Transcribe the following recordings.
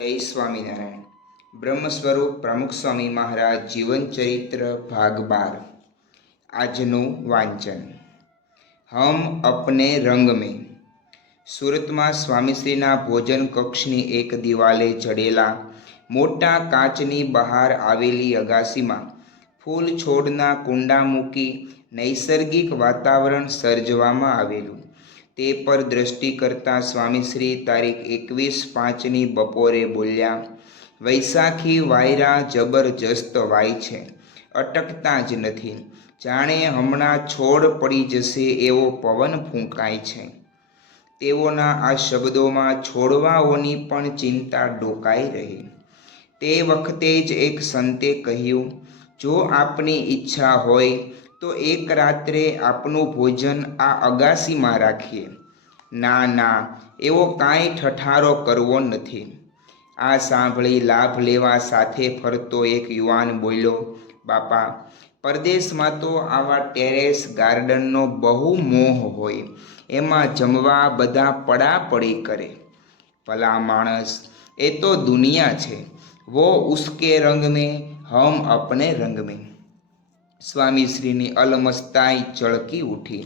જય સ્વામિનારાયણ। બ્રહ્મ સ્વરૂપ પ્રમુખ સ્વામી મહારાજ જીવન ચરિત્ર ભાગ 12। આજનું વાંચન। હમ અપને રંગ મેં। સુરતમાં સ્વામીશ્રીના ભોજન કક્ષની એક દિવાલે જડેલા મોટા કાચની બહાર આવેલી અગાસીમાં ફૂલ છોડના કુંડા મૂકી નૈસર્ગિક વાતાવરણ સર્જવામાં આવેલું। તે પર દ્રષ્ટિ કરતા સ્વામીશ્રી તારીખ 21/5ની બપોરે બોલ્યા, વૈશાખી વાયરા જબરજસ્ત વાય છે, અટકતા જ નથી, જાણે હમણાં છોડ પડી જશે એવો પવન ફૂંકાય છે। તેઓના આ શબ્દોમાં છોડવાઓની પણ ચિંતા ડોકાઈ રહી। તે વખતે જ એક સંતે કહ્યું, જો આપની ઈચ્છા હોય તો એક રાત્રે આપનું ભોજન આ અગાસીમાં રાખીએ। ના ના, એવો કાંઈ ઠઠારો કરવો નથી। આ સાંભળી લાભ લેવા સાથે ફરતો એક યુવાન બોલ્યો, બાપા, પરદેશમાં તો આવા ટેરેસ ગાર્ડનનો બહુ મોહ હોય, એમાં જમવા બધા પડાપડી કરે। ભલા માણસ, એ તો દુનિયા છે, વો ઉસકે રંગ મેં, હમ અપને રંગ મેં। સ્વામીશ્રીની અલમસ્તાઈ ચળકી ઉઠી।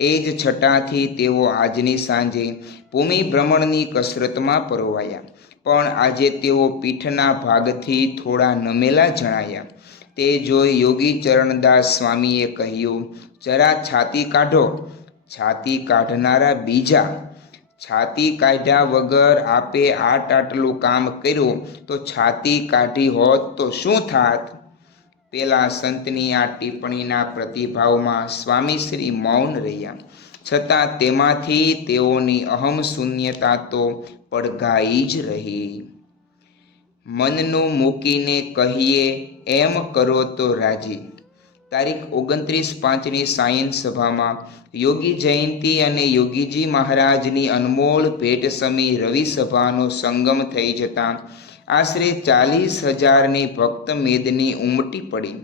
એ જ છટાથી તેઓ આજની સાંજે ભૂમિ ભ્રમણની કસરતમાં પરોવાયા, પણ આજે તેઓ પીઠના ભાગથી થોડા નમેલા જણાયા। તે જોઈ યોગી ચરણદાસ સ્વામીએ કહ્યું, જરા છાતી કાઢો। છાતી કાઢનારા બીજા। છાતી કાઢ્યા વગર આપે આટલું કામ કર્યું તો છાતી કાઢી હોત તો શું થાત? પેલા સંતની આ ટિપ્પણીના પ્રતિભાવમાં સ્વામીશ્રી મૌન રહ્યા, છતાં તેમાંથી તેઓની અહમ શૂન્યતા તો પડઘાઈ જ રહી। મનનું મૂકીને કહીએ એમ કરો તો રાજી। તારીખ 29/5ની સાયન સભામાં યોગી જયંતિ અને યોગીજી મહારાજની અનમોલ ભેટસમી રવિ સભાનો સંગમ થઈ જતાં આશરે 40,000ની ભક્ત મેદની ઉમટી પડી।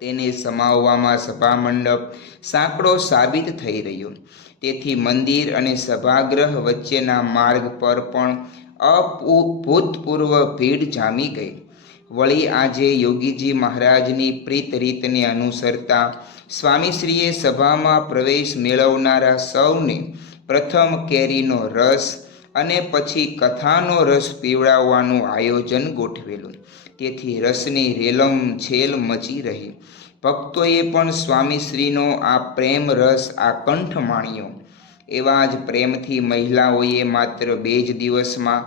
તેને સમાવવામાં સભા મંડપ સાંકડો સાબિત થઈ રહ્યો। તેથી મંદિર અને સભાગૃહ વચ્ચેના માર્ગ પર પણ અભૂતપૂર્વ ભીડ જામી ગઈ। વળી આજે યોગીજી મહારાજની પ્રીત રીતને અનુસરતા સ્વામીશ્રીએ સભામાં પ્રવેશ મેળવનારા સૌને પ્રથમ કેરીનો રસ અને પછી કથાનો રસ પીવડાવવાનું આયોજન ગોઠવેલું। તેથી રસની રેલમ છેલ મચી રહી। ભક્તોએ પણ સ્વામીશ્રીનો આ પ્રેમ રસ આકંઠ માણ્યો। એવા જ પ્રેમથી મહિલાઓએ માત્ર 2 જ દિવસમાં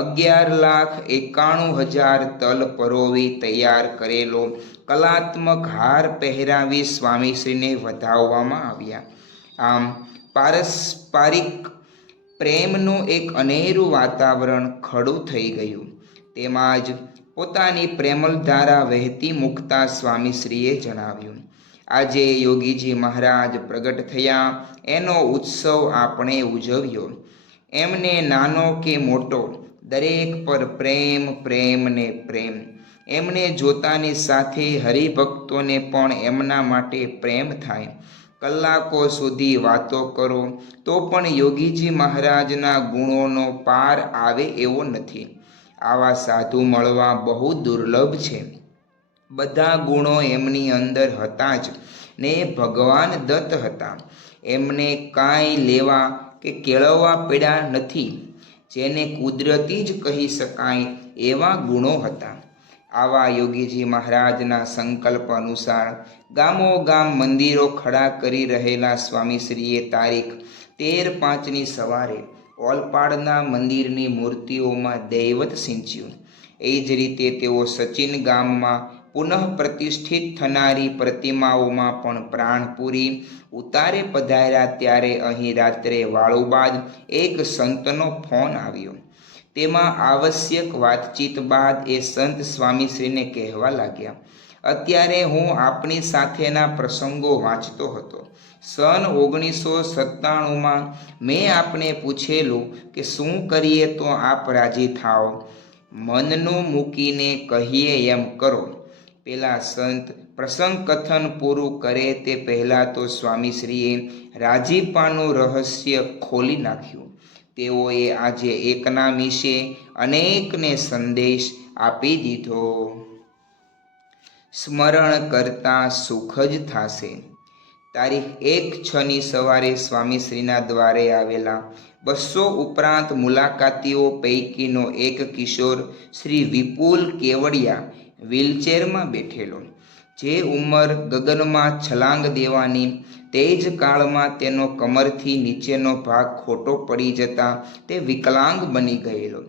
11,91,000 તલ પરોવી તૈયાર કરેલો કલાત્મક હાર પહેરાવી સ્વામીશ્રીને વધાવવામાં આવ્યા। આમ પારસ્પરિક પ્રેમનું એક અનેરું વાતાવરણ ખડું થઈ ગયું। તેમાં જ પોતાની પ્રેમલધારા વહેતી મૂકતા સ્વામીશ્રીએ જણાવ્યું, આજે યોગીજી મહારાજ પ્રગટ થયા એનો ઉત્સવ આપણે ઉજવ્યો। એમને નાનો કે મોટો દરેક પર પ્રેમ, પ્રેમ ને પ્રેમ। એમને જોતાની સાથે હરિભક્તોને પણ એમના માટે પ્રેમ થાય। કલાકો સુધી વાતો કરો તો પણ યોગીજી મહારાજના ગુણોનો પાર આવે એવો નથી। આવા સાધુ મળવા બહુ દુર્લભ છે। બધા ગુણો એમની અંદર હતા જ ને ભગવાન દત્ત હતા। એમને કાંઈ લેવા કે કેળવવા પડ્યા નથી, જેને કુદરતી જ કહી શકાય એવા ગુણો હતા। આવા યોગીજી મહારાજના સંકલ્પ અનુસાર ગામોગામ મંદિરો ખડા કરી રહેલા સ્વામીશ્રીએ તારીખ 13/5ની સવારે ઓલપાડના મંદિરની મૂર્તિઓમાં દૈવત સિંચ્યું। એ જ રીતે તેઓ સચિન ગામમાં પુનઃ પ્રતિષ્ઠિત થનારી પ્રતિમાઓમાં પણ પ્રાણપુરી ઉતારે પધાર્યા। ત્યારે અહીં રાત્રે વાળુ બાદ એક સંતનો ફોન આવ્યો। તેમાં આવશ્યક વાતચીત બાદ એ સંત સ્વામીશ્રીને કહેવા લાગ્યા, અત્યારે હું આપની સાથેના પ્રસંગો વાંચતો હતો। સન 1997માં મેં આપને પૂછેલું કે શું કરીએ તો આપ રાજી થાવ? મનનું મૂકીને કહીએ એમ કરો। પેલા સંત પ્રસંગ કથન પૂરું કરે તે પહેલાં તો સ્વામીશ્રીએ રાજીપાનું રહસ્ય ખોલી નાખ્યું। તેઓએ આજે એકના મીશે અનેકને સંદેશ આપી દીધો. સ્મરણ કરતા સુખ જ થશે. તારીખ 1/6ની સવારે સ્વામીશ્રીના દ્વારે આવેલા 200 ઉપરાંત મુલાકાતીઓ પૈકીનો એક કિશોર શ્રી વિપુલ કેવડિયા વ્હીલચેરમાં બેઠેલો, જે ઉંમર ગગનમાં છલાંગ દેવાની, તે જ કાળમાં તેનો કમરથી નીચેનો ભાગ ખોટો પડી જતા તે વિકલાંગ બની ગયેલો.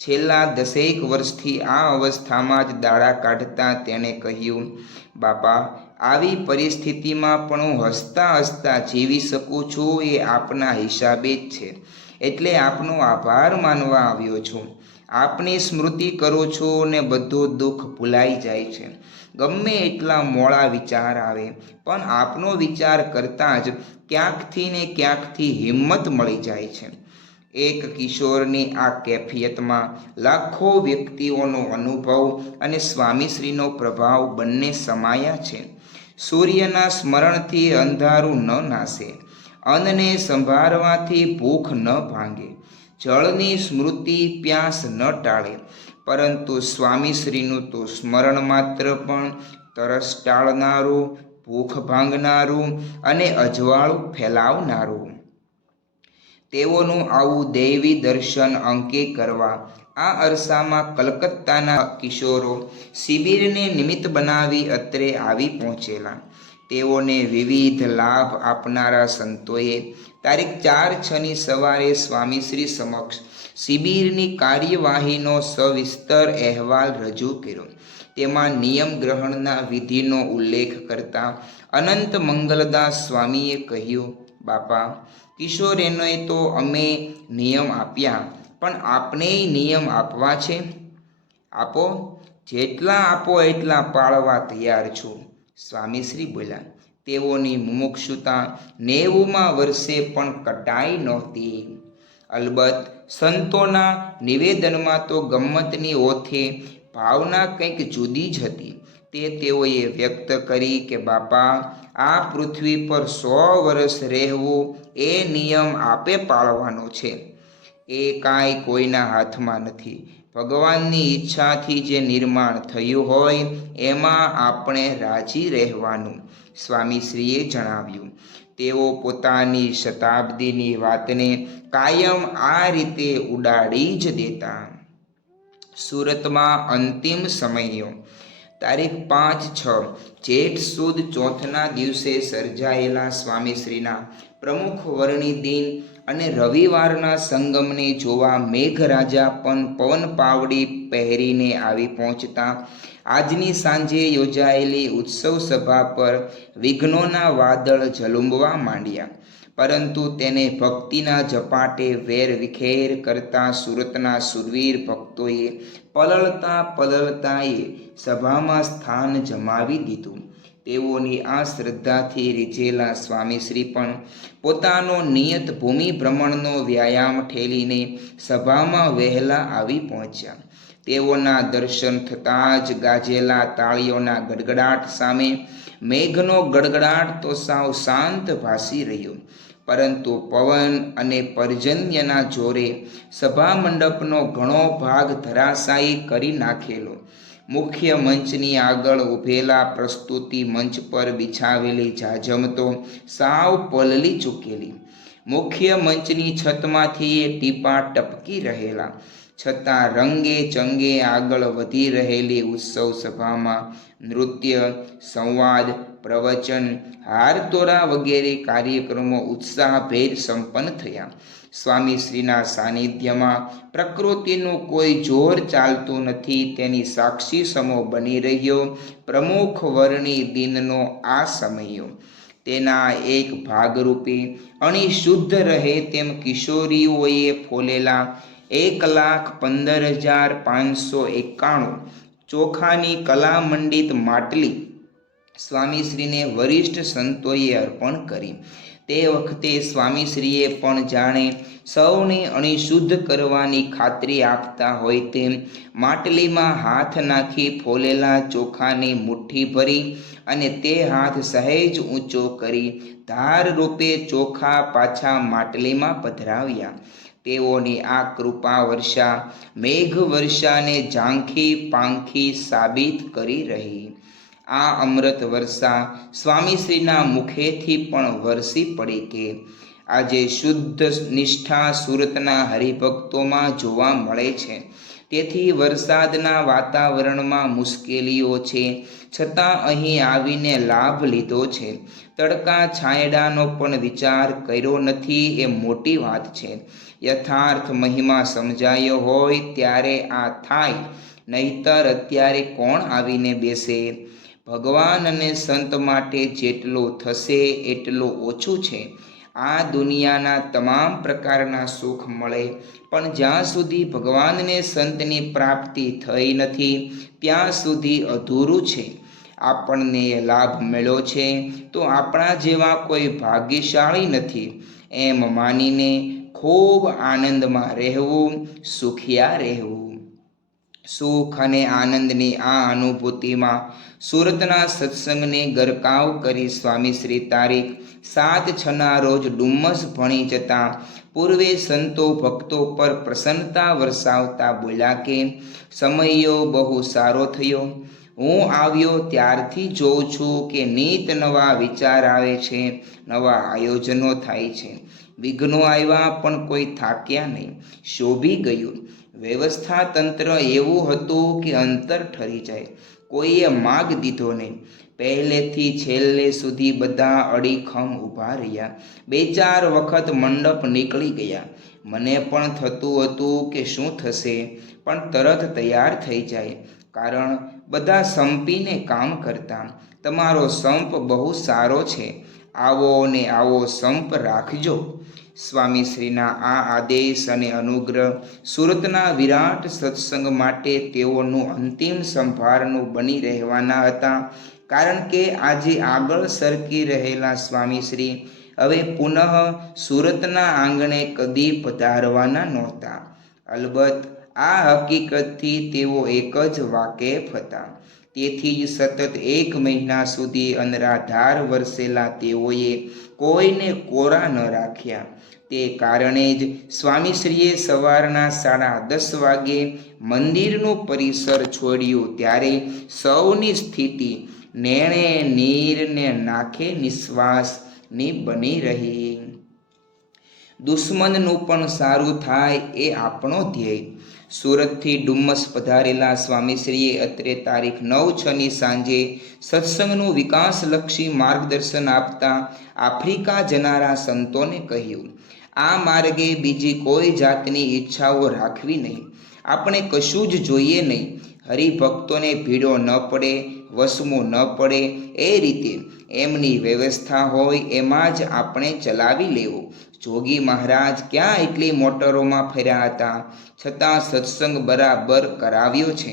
છેલ્લા 10 વર્ષથી આ અવસ્થામાં જ દાડા કાઢતા તેણે કહ્યું, બાપા, આવી પરિસ્થિતિમાં પણ હું હસતા હસતા જીવી શકું છું એ આપના હિસાબે જ છે, એટલે આપનો આભાર માનવા આવ્યો છું. આપની સ્મૃતિ કરું છું ને બધું દુઃખ ભૂલાઈ જાય છે. ગમે એટલા મોડા વિચાર આવે પણ આપનો વિચાર કરતાં જ ક્યાંકથી ને ક્યાંકથી હિંમત મળી જાય છે. એક કિશોરની આ કેફિયતમાં લાખો વ્યક્તિઓનો અનુભવ અને સ્વામીશ્રીનો પ્રભાવ બંને સમાયા છે. સૂર્યના સ્મરણથી અંધારું ન નાશે, અન્નને સંભાળવાથી ભૂખ ન ભાંગે, જળની સ્મૃતિ પ્યાસ ન ટાળે, પરંતુ સ્વામીશ્રીનું તો સ્મરણ માત્ર પણ તરસ ટાળનારું, ભૂખ ભાંગનારું અને અજવાળું ફેલાવનારું. તેઓનું આવું દૈવી દર્શન અંકે કરવા આ અરસામાં કલકત્તાના કિશોરો શિબિરને નિમિત્ત બનાવી અત્રે આવી પહોંચેલા. તેઓને વિવિધ લાભ આપનારા સંતોએ તારીખ 4/6ની સવારે સ્વામીશ્રી સમક્ષ શિબિરની કાર્યવાહીનો સવિસ્તર અહેવાલ રજૂ કર્યો. તેમાં નિયમ ગ્રહણના વિધિનો ઉલ્લેખ કરતા અનંત મંગલદાસ સ્વામીએ કહ્યું, બાપા, કિશોરેને તો અમે નિયમ આપ્યા, પણ આપનેય નિયમ આપવા છે. આપો, જેટલા આપો એટલા પાળવા તૈયાર છું. સ્વામીશ્રી બોલ્યા. તેઓની મુમુક્ષુતા 90મા વર્ષે પણ કટાઈ નહોતી. અલબત્ત સંતોના નિવેદનમાં તો ગમ્મતની ઓથે ભાવના કંઈક જુદી જ હતી. તે તેઓએ વ્યક્ત કરી કે બાપા, આ પૃથ્વી પર 100 વર્ષ રહેવું એ નિયમ આપે પાળવાનો છે. એ કાંઈ કોઈના હાથમાં નથી. ભગવાનની ઈચ્છાથી જે નિર્માણ થયું હોય એમાં આપણે રાજી રહેવાનું, સ્વામીશ્રીએ જણાવ્યું. તેઓ પોતાની શતાબ્દીની વાતને કાયમ આ રીતે ઉડાડી જ દેતા. સુરતમાં અંતિમ સમયો. તારીખ 5/6 જેઠ સુદ ચોથના દિવસે સર્જાયેલા સ્વામીશ્રીના પ્રમુખ વર્ણી દિન અને રવિવારના સંગમને જોવા મેઘરાજા પણ પવન પાવડી પહેરીને આવી પહોંચતા આજની સાંજે યોજાયેલી ઉત્સવ સભા પર વિઘ્નોના વાદળ ઝલુંબવા માંડ્યા. પરંતુ તેને ભક્તિના ઝપાટે વેર વિખેર કરતા સુરતના સુરવીર ભક્તોએ પલળતા પલળતાએ સભામાં સ્થાન જમાવી દીધું. તેઓની આ શ્રદ્ધાથી રીઝેલા સ્વામીશ્રી પણ પોતાનો નિયત ભૂમિ ભ્રમણનો વ્યાયામ ઠેલીને સભામાં વહેલા આવી પહોંચ્યા. તેઓના દર્શન થતાં જ ગાજેલા તાળીઓના ગડગડાટ સામે મેઘનો ગડગડાટ તો સાવ શાંત ભાસી રહ્યો, પરંતુ પવન અને પર્જન્યના જોરે સભા મંડપનો ઘણો ભાગ ધરાશાયી કરી નાખેલો. મુખ્ય મંચની આગળ ઊભેલા પ્રસ્તુતિ મંચ પર બિછાવેલી જાજમ તો સાવ પલળી ચૂકેલી. મુખ્ય મંચની છતમાંથી એ ટીપાં ટપકી રહેલા. છતાં રંગે ચંગે આગળ વધી રહેલી ઉત્સવ સભામાં નૃત્ય, સંવાદ, પ્રવચન, હારતોરા વગેરે કાર્યક્રમો ઉત્સાહભેર સંપન્ન થયા. સ્વામીશ્રીના સાનિધ્યમાં પ્રકૃતિનું કોઈ જોર ચાલતું નથી તેની સાક્ષી સમો બની રહ્યો પ્રમુખ વર્ણી દિનનો આ સમયો. તેના એક ભાગરૂપે અણી શુદ્ધ રહે તેમ કિશોરીઓએ ફોલેલા 1,15,591 ચોખાની કલામંડિત માટલી સ્વામીશ્રીને વરિષ્ઠ સંતોએ અર્પણ કરી. તે વખતે સ્વામીશ્રીએ પણ જાણે સૌને અણિશુદ્ધ કરવાની ખાતરી આપતા હોય તેમ માટલીમાં હાથ નાખી ફોલેલા ચોખાની મુઠ્ઠી ભરી અને તે હાથ સહેજ ઊંચો કરી ધાર રૂપે ચોખા પાછા માટલીમાં પધરાવ્યા. તેઓની આ કૃપા વર્ષા મેઘ વર્ષાને ઝાંખી પાંખી સાબિત કરી રહી. આ અમૃત વર્ષા સ્વામીશ્રીના મુખેથી પણ વરસી પડી કે આજે શુદ્ધ નિષ્ઠા સુરતના હરિભક્તોમાં જોવા મળે છે. તેથી વરસાદના વાતાવરણમાં મુશ્કેલીઓ છે, છતાં અહીં આવીને લાભ લીધો છે. તડકા છાંયડાનો પણ વિચાર કર્યો નથી એ મોટી વાત છે. યથાર્થ મહિમા સમજાયો હોય ત્યારે આ થાય, નહીતર અત્યારે કોણ આવીને બેસે? ભગવાન અને સંત માટે જેટલું થશે એટલું ઓછું છે. આ દુનિયાના તમામ પ્રકારના સુખ મળે, પણ જ્યાં સુધી ભગવાનને સંતની પ્રાપ્તિ થઈ નથી ત્યાં સુધી અધૂરું છે. આપણને લાભ મળ્યો છે તો આપણા જેવા કોઈ ભાગ્યશાળી નથી એમ માનીને ખૂબ આનંદમાં રહેવું, સુખિયા રહેવું. સુખ અને આનંદની આ અનુભૂતિમાં સુરતના સત્સંગને ગરકાવ કરી સ્વામીશ્રી તારીખ 7/6 રોજ ડુમ્મસ ભણી જતા પૂર્વે સંતો ભક્તો પર પ્રસન્નતા વરસાવતા બોલ્યા કે સમયો બહુ સારો થયો. હું આવ્યો ત્યારથી જોઉં છું કે નીત નવા વિચાર આવે છે, નવા આયોજનો થાય છે. વિઘ્નો આવ્યા પણ કોઈ થાક્યા નહીં, શોભી ગયું. વ્યવસ્થા તંત્ર એવું હતું કે અંતર ઠરી જાય, કોઈએ માગ દીધો નહીં. પહેલેથી છેલ્લે સુધી બધા અડીખમ ઊભા રહ્યા. 2-4 વખત મંડપ નીકળી ગયા. મને પણ થતું હતું કે શું થશે, પણ તરત તૈયાર થઈ જાય, કારણ બધા સંપીને કામ કરતા. તમારો સંપ બહુ સારો છે, આવો ને આવો સંપ રાખજો. સ્વામીશ્રીના આ આદેશ અને અનુગ્રહ સુરતના વિરાટ સત્સંગ માટે તેઓનું અંતિમ સંભારનું બની રહેવાના હતા, કારણ કે આજે આગળ સરકી રહેલા સ્વામીશ્રી હવે પુનઃ સુરતના આંગણે કદી પધારવાના નહોતા. અલબત્ત આ હકીકતથી તેઓ એક જ વાકેફ હતા. તેથી જ સતત 1 મહિના સુધી અનરાધાર વરસેલા તેઓએ કોઈને કોરા ન રાખ્યા. તે કારણે જ સ્વામીશ્રીએ સવારના 10:30 વાગે મંદિરનું પરિસર છોડ્યું ત્યારે સૌની સ્થિતિ નેણે નીર ને નાખે નિશ્વાસની બની રહી. દુશ્મનનું પણ સારું થાય એ આપણો ધ્યેય. સુરતથી ડુમ્મસ પધારેલા સ્વામીશ્રીએ અત્રે તારીખ 9/6ની સાંજે સત્સંગનું વિકાસલક્ષી માર્ગદર્શન આપતા આફ્રિકા જનારા સંતોને કહ્યું, આ માર્ગે બીજી કોઈ જાતની ઈચ્છાઓ રાખવી નહીં. આપણે કશું જ જોઈએ નહીં. હરિભક્તોને ભીડો ન પડે, વસમો ન પડે એ રીતે એમની વ્યવસ્થા હોય એમાં જ આપણે ચલાવી લેવું. જોગી મહારાજ ક્યાં એટલી મોટરોમાં ફર્યા હતા, છતાં સત્સંગ બરાબર કરાવ્યો છે.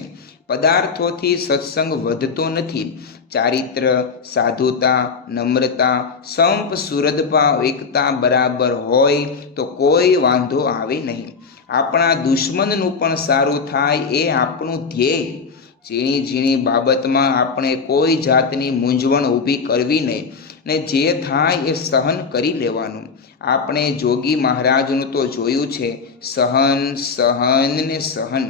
પદાર્થોથી સત્સંગ વધતો નથી. ચારિત્ર, સાધુતા, નમ્રતા, સંપ, સુરદભાવ, એકતા બરાબર હોય તો કોઈ વાંધો આવે નહીં. આપણા દુશ્મનનું પણ સારું થાય એ આપણું ધ્યેય. ઝીણી ઝીણી બાબતમાં આપણે કોઈ જાતની મૂંઝવણ ઊભી કરવી નહીં ને જે થાય એ સહન કરી લેવાનું. આપણે જોગી મહારાજનું તો જોયું છે, સહન સહન ને સહન.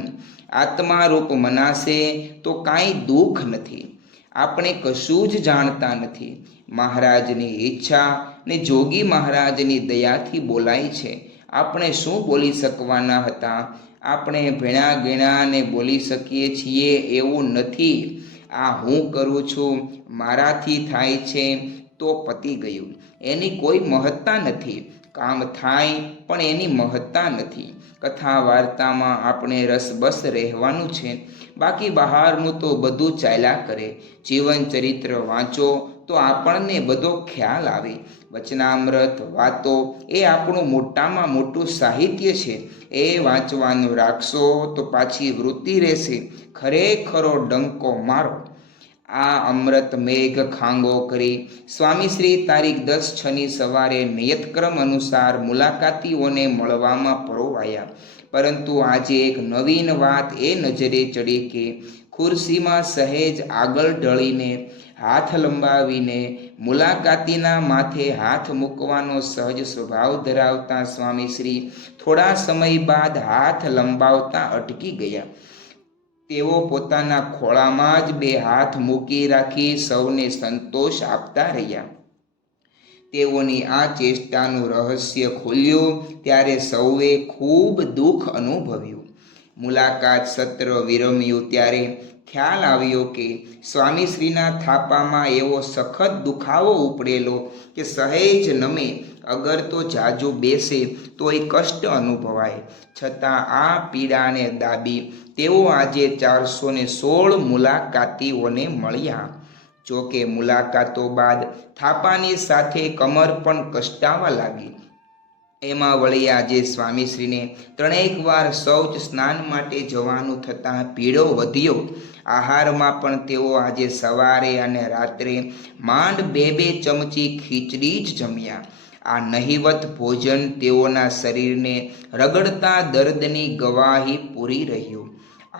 આત્મારૂપ મનાશે તો કાંઈ દુઃખ નથી. આપણે કશું જ જાણતા નથી. મહારાજની ઈચ્છા ને જોગી મહારાજની દયાથી બોલાય છે. આપણે શું બોલી શકવાના હતા? આપણે ભેણા ગેણાને બોલી શકીએ છીએ એવું નથી. આ હું કરું છું, મારાથી થાય છે તો પતી ગયું, એની કોઈ મહત્તા નથી. કામ થાય પણ એની મહત્તા નથી. કથા વાર્તામાં આપણે રસબસ રહેવાનું છે, બાકી બહારનું તો બધું ચાલ્યા કરે. જીવન ચરિત્ર વાંચો તો આપણને બધો ખ્યાલ આવે. વચનામૃત, વાતો એ આપણું મોટામાં મોટું સાહિત્ય છે. એ વાંચવાનું રાખશો તો પાછી વૃત્તિ રહેશે. ખરેખરો ડંકો મારો. આ અમૃત મેઘ ખાંગો કરી સ્વામી શ્રી તારીખ 10/6ની સવારે નિયતક્રમ અનુસાર મુલાકાતીઓને મળવામાં પરોવાયા. પરંતુ આજે એક નવીન વાત એ નજરે ચડી કે ખુરશીમાં સહેજ આગળ ઢળીને હાથ લંબાવીને મુલાકાતીના માથે હાથ મૂકવાનો સહજ સ્વભાવ ધરાવતા સ્વામીશ્રી થોડા સમય બાદ હાથ લંબાવતા અટકી ગયા. તેઓ પોતાના ખોળામાં જ બે હાથ મૂકી રાખી સૌને સંતોષ આપતા રહ્યા. તેઓની આ ચેષ્ટાનું રહસ્ય ખુલ્યું ત્યારે સૌએ ખૂબ દુઃખ અનુભવ્યું. મુલાકાત સત્ર વિરમ્યું ત્યારે ખ્યાલ આવ્યો કે સ્વામીશ્રીના થાપામાં એવો સખત દુખાવો ઉપડેલો કે સહેજ નમે, અગર તો જાજુ બેસે તોય કષ્ટ અનુભવાય. છતાં આ પીડાને દાબી તેઓ આજે 416 મુલાકાતીઓને મળ્યા. જોકે મુલાકાતો બાદ થાપાની સાથે કમર પણ કષ્ટાવા લાગી. એમાં વળી આજે સ્વામીશ્રીને 3 વાર શૌચ સ્નાન માટે જવાનું થતાં પીડો વધ્યો. આહારમાં પણ તેઓ આજે સવારે અને રાત્રે માંડ 2 ચમચી ખીચડી જ જમ્યા. આ નહિવત ભોજન તેઓના શરીરને રગડતા દર્દની ગવાહી પૂરી રહ્યું.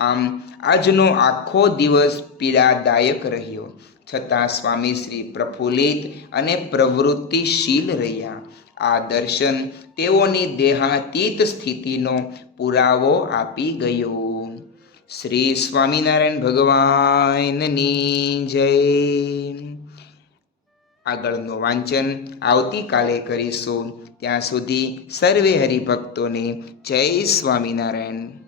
આમ આજનો આખો દિવસ પીડાદાયક રહ્યો. છતાં સ્વામીશ્રી પ્રફુલ્લિત અને પ્રવૃત્તિશીલ રહ્યા. આ દર્શન તેઓની દેહાતીત સ્થિતિનો પુરાવો આપી ગયો. શ્રી સ્વામિનારાયણ ભગવાનની જય. આગળનું વાંચન આવતીકાલે કરીશું. ત્યાં સુધી સર્વે હરિભક્તોને જય સ્વામિનારાયણ.